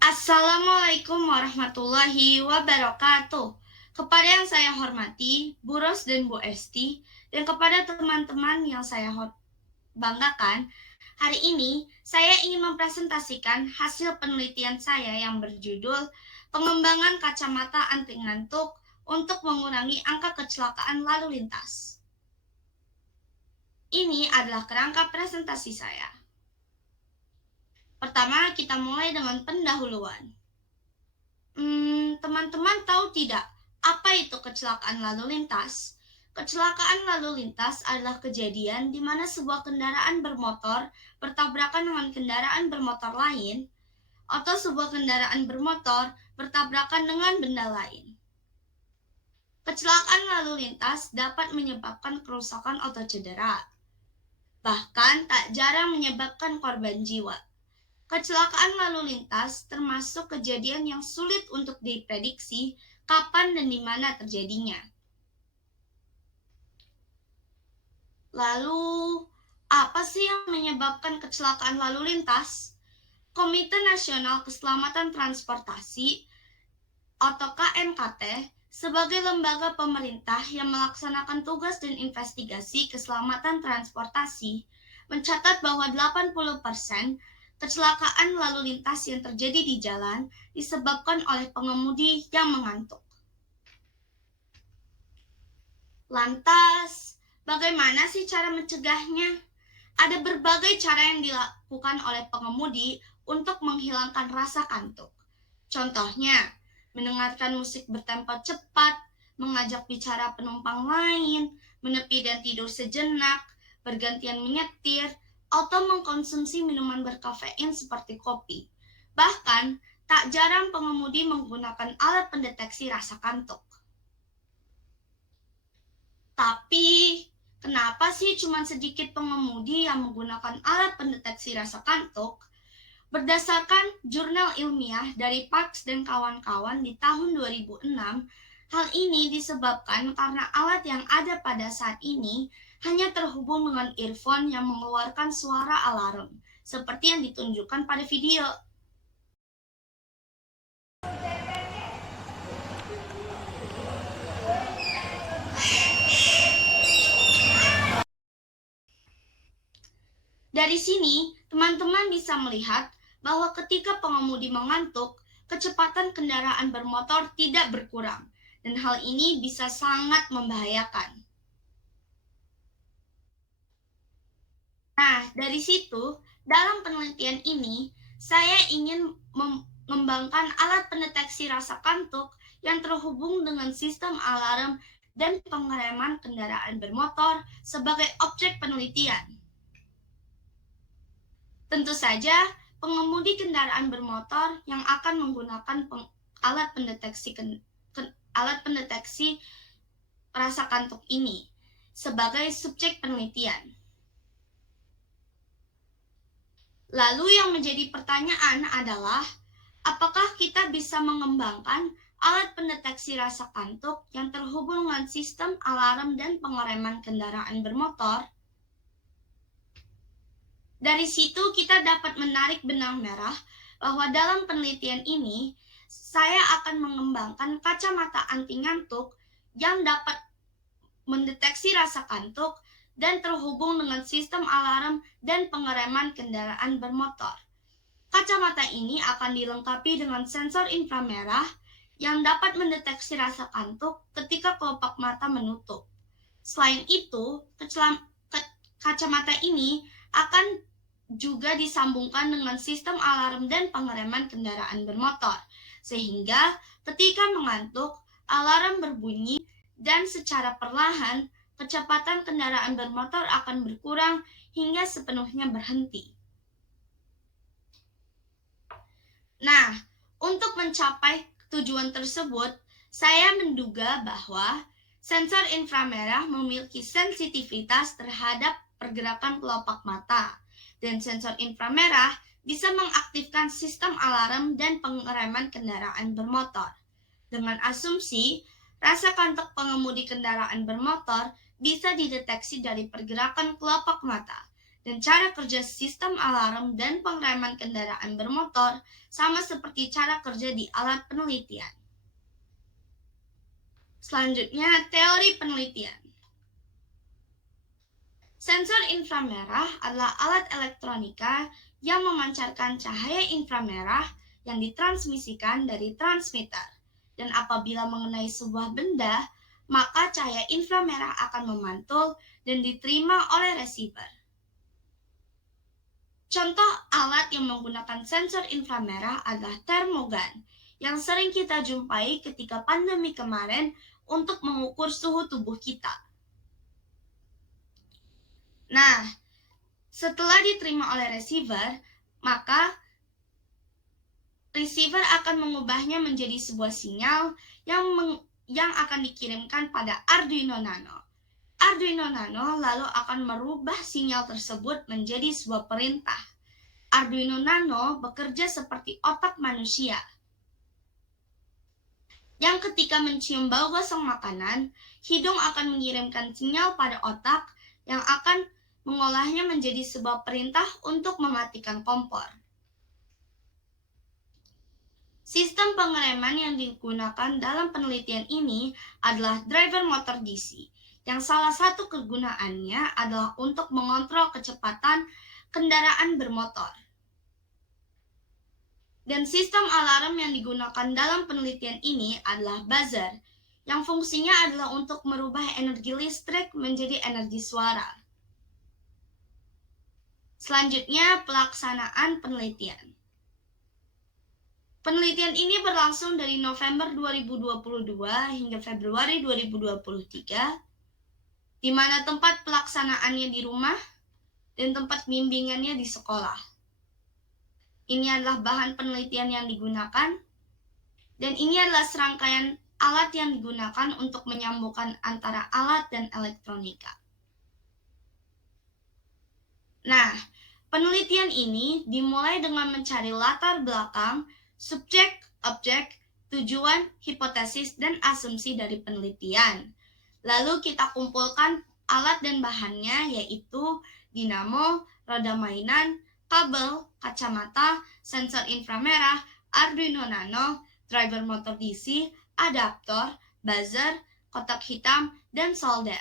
Assalamualaikum warahmatullahi wabarakatuh. Kepada yang saya hormati, Bu Ros dan Bu Esti, dan kepada teman-teman yang saya banggakan, hari ini saya ingin mempresentasikan hasil penelitian saya yang berjudul Pengembangan Kacamata Anti Ngantuk untuk Mengurangi Angka Kecelakaan Lalu Lintas. Ini adalah kerangka presentasi saya. Pertama, kita mulai dengan pendahuluan. Teman-teman tahu tidak apa itu kecelakaan lalu lintas? Kecelakaan lalu lintas adalah kejadian di mana sebuah kendaraan bermotor bertabrakan dengan kendaraan bermotor lain atau sebuah kendaraan bermotor bertabrakan dengan benda lain. Kecelakaan lalu lintas dapat menyebabkan kerusakan atau cedera, bahkan tak jarang menyebabkan korban jiwa. Kecelakaan lalu lintas termasuk kejadian yang sulit untuk diprediksi kapan dan di mana terjadinya. Lalu, apa sih yang menyebabkan kecelakaan lalu lintas? Komite Nasional Keselamatan Transportasi atau KNKT sebagai lembaga pemerintah yang melaksanakan tugas dan investigasi keselamatan transportasi mencatat bahwa 80% kecelakaan lalu lintas yang terjadi di jalan disebabkan oleh pengemudi yang mengantuk. Lantas, bagaimana sih cara mencegahnya? Ada berbagai cara yang dilakukan oleh pengemudi untuk menghilangkan rasa kantuk. Contohnya, mendengarkan musik bertempo cepat, mengajak bicara penumpang lain, menepi dan tidur sejenak, bergantian menyetir, atau mengkonsumsi minuman berkafein seperti kopi. Bahkan, tak jarang pengemudi menggunakan alat pendeteksi rasa kantuk. Tapi, kenapa sih cuma sedikit pengemudi yang menggunakan alat pendeteksi rasa kantuk? Berdasarkan jurnal ilmiah dari Parks dan kawan-kawan di tahun 2006, hal ini disebabkan karena alat yang ada pada saat ini hanya terhubung dengan earphone yang mengeluarkan suara alarm, seperti yang ditunjukkan pada video. Dari sini, teman-teman bisa melihat bahwa ketika pengemudi mengantuk, kecepatan kendaraan bermotor tidak berkurang, dan hal ini bisa sangat membahayakan. Nah, dari situ, dalam penelitian ini, saya ingin mengembangkan alat pendeteksi rasa kantuk yang terhubung dengan sistem alarm dan pengereman kendaraan bermotor sebagai objek penelitian. Tentu saja, pengemudi kendaraan bermotor yang akan menggunakan alat pendeteksi rasa kantuk ini sebagai subjek penelitian. Lalu yang menjadi pertanyaan adalah, apakah kita bisa mengembangkan alat pendeteksi rasa kantuk yang terhubung dengan sistem alarm dan pengereman kendaraan bermotor? Dari situ kita dapat menarik benang merah bahwa dalam penelitian ini, saya akan mengembangkan kacamata anti ngantuk yang dapat mendeteksi rasa kantuk dan terhubung dengan sistem alarm dan pengereman kendaraan bermotor. Kacamata ini akan dilengkapi dengan sensor inframerah yang dapat mendeteksi rasa kantuk ketika kelopak mata menutup. Selain itu, kacamata ini akan juga disambungkan dengan sistem alarm dan pengereman kendaraan bermotor, sehingga ketika mengantuk, alarm berbunyi dan secara perlahan kecepatan kendaraan bermotor akan berkurang hingga sepenuhnya berhenti. Nah, untuk mencapai tujuan tersebut, saya menduga bahwa sensor inframerah memiliki sensitivitas terhadap pergerakan kelopak mata, dan sensor inframerah bisa mengaktifkan sistem alarm dan pengereman kendaraan bermotor. Dengan asumsi, rasa kantuk pengemudi kendaraan bermotor bisa dideteksi dari pergerakan kelopak mata, Dan cara kerja sistem alarm dan pengereman kendaraan bermotor sama seperti cara kerja di alat penelitian. Selanjutnya, teori penelitian. Sensor inframerah adalah alat elektronika yang memancarkan cahaya inframerah yang ditransmisikan dari transmitter. Dan apabila mengenai sebuah benda, maka cahaya inframerah akan memantul dan diterima oleh receiver. Contoh alat yang menggunakan sensor inframerah adalah termogan yang sering kita jumpai ketika pandemi kemarin untuk mengukur suhu tubuh kita. Nah, setelah diterima oleh receiver, maka receiver akan mengubahnya menjadi sebuah sinyal yang akan dikirimkan pada Arduino Nano. Arduino Nano lalu akan merubah sinyal tersebut menjadi sebuah perintah. Arduino Nano bekerja seperti otak manusia, yang ketika mencium bau gosong makanan, hidung akan mengirimkan sinyal pada otak yang akan mengolahnya menjadi sebuah perintah untuk mematikan kompor. Sistem pengereman yang digunakan dalam penelitian ini adalah driver motor DC, yang salah satu kegunaannya adalah untuk mengontrol kecepatan kendaraan bermotor. Dan sistem alarm yang digunakan dalam penelitian ini adalah buzzer, yang fungsinya adalah untuk merubah energi listrik menjadi energi suara. Selanjutnya, pelaksanaan penelitian. Penelitian ini berlangsung dari November 2022 hingga Februari 2023, di mana tempat pelaksanaannya di rumah dan tempat bimbingannya di sekolah. Ini adalah bahan penelitian yang digunakan, dan ini adalah serangkaian alat yang digunakan untuk menyambungkan antara alat dan elektronika. Nah, penelitian ini dimulai dengan mencari latar belakang, subjek, objek, tujuan, hipotesis, dan asumsi dari penelitian. Lalu kita kumpulkan alat dan bahannya, yaitu dinamo, roda mainan, kabel, kacamata, sensor inframerah, Arduino Nano, driver motor DC, adaptor, buzzer, kotak hitam, dan solder.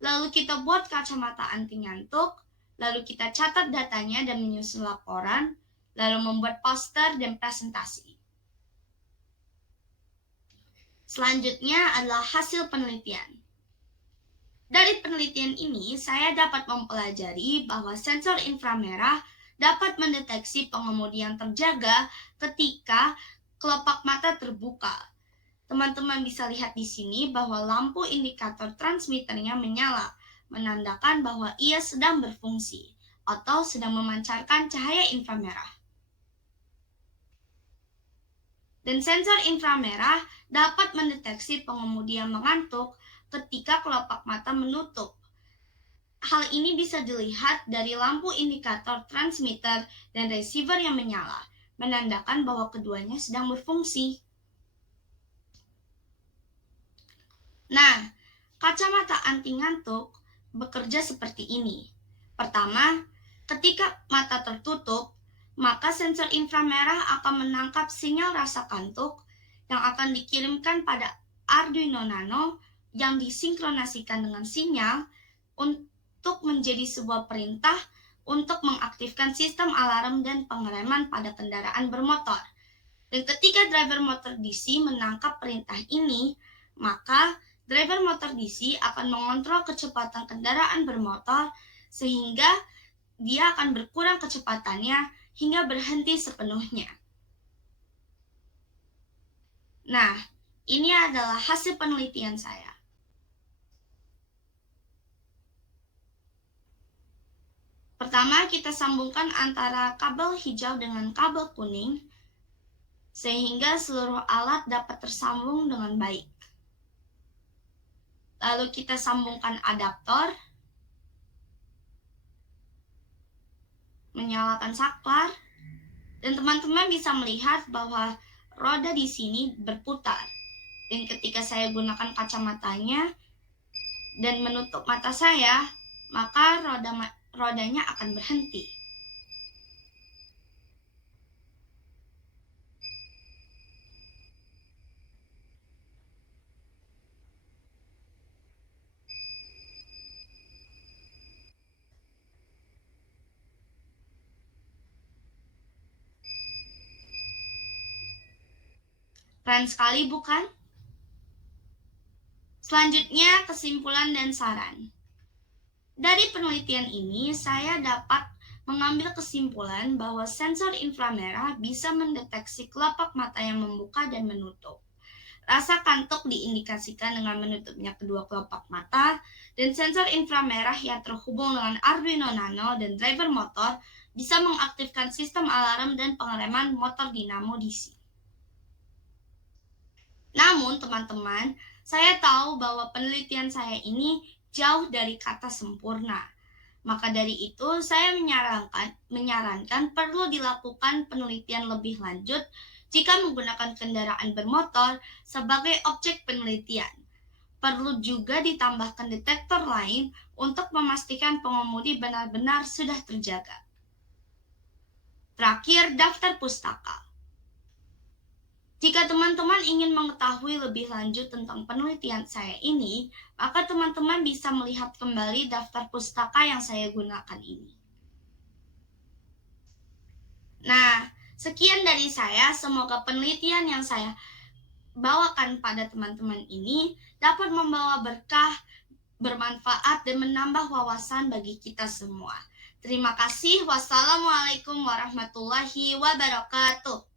Lalu kita buat kacamata anti ngantuk, lalu kita catat datanya dan menyusun laporan, lalu membuat poster dan presentasi. Selanjutnya adalah hasil penelitian. Dari penelitian ini, saya dapat mempelajari bahwa sensor inframerah dapat mendeteksi pengemudi yang terjaga ketika kelopak mata terbuka. Teman-teman bisa lihat di sini bahwa lampu indikator transmitternya menyala, menandakan bahwa ia sedang berfungsi atau sedang memancarkan cahaya inframerah. Dan sensor inframerah dapat mendeteksi pengemudi yang mengantuk ketika kelopak mata menutup. Hal ini bisa dilihat dari lampu indikator transmitter dan receiver yang menyala, menandakan bahwa keduanya sedang berfungsi. Nah, kacamata anti ngantuk bekerja seperti ini. Pertama, ketika mata tertutup, maka sensor inframerah akan menangkap sinyal rasa kantuk yang akan dikirimkan pada Arduino Nano yang disinkronasikan dengan sinyal untuk menjadi sebuah perintah untuk mengaktifkan sistem alarm dan pengereman pada kendaraan bermotor. Dan ketika driver motor DC menangkap perintah ini, maka driver motor DC akan mengontrol kecepatan kendaraan bermotor sehingga dia akan berkurang kecepatannya hingga berhenti sepenuhnya. Nah, ini adalah hasil penelitian saya. Pertama, kita sambungkan antara kabel hijau dengan kabel kuning sehingga seluruh alat dapat tersambung dengan baik. Lalu kita sambungkan adaptor, menyalakan saklar, dan teman-teman bisa melihat bahwa roda di sini berputar. Dan ketika saya gunakan kacamatanya dan menutup mata saya, maka rodanya akan berhenti. Keren sekali, bukan? Selanjutnya, kesimpulan dan saran. Dari penelitian ini, saya dapat mengambil kesimpulan bahwa sensor inframerah bisa mendeteksi kelopak mata yang membuka dan menutup. Rasa kantuk diindikasikan dengan menutupnya kedua kelopak mata, dan sensor inframerah yang terhubung dengan Arduino Nano dan driver motor bisa mengaktifkan sistem alarm dan pengereman motor dinamo DC. Namun, teman-teman, saya tahu bahwa penelitian saya ini jauh dari kata sempurna. Maka dari itu, saya menyarankan perlu dilakukan penelitian lebih lanjut jika menggunakan kendaraan bermotor sebagai objek penelitian. Perlu juga ditambahkan detektor lain untuk memastikan pengemudi benar-benar sudah terjaga. Terakhir, daftar pustaka. Jika teman-teman ingin mengetahui lebih lanjut tentang penelitian saya ini, maka teman-teman bisa melihat kembali daftar pustaka yang saya gunakan ini. Nah, sekian dari saya. Semoga penelitian yang saya bawakan pada teman-teman ini dapat membawa berkah, bermanfaat, dan menambah wawasan bagi kita semua. Terima kasih. Wassalamualaikum warahmatullahi wabarakatuh.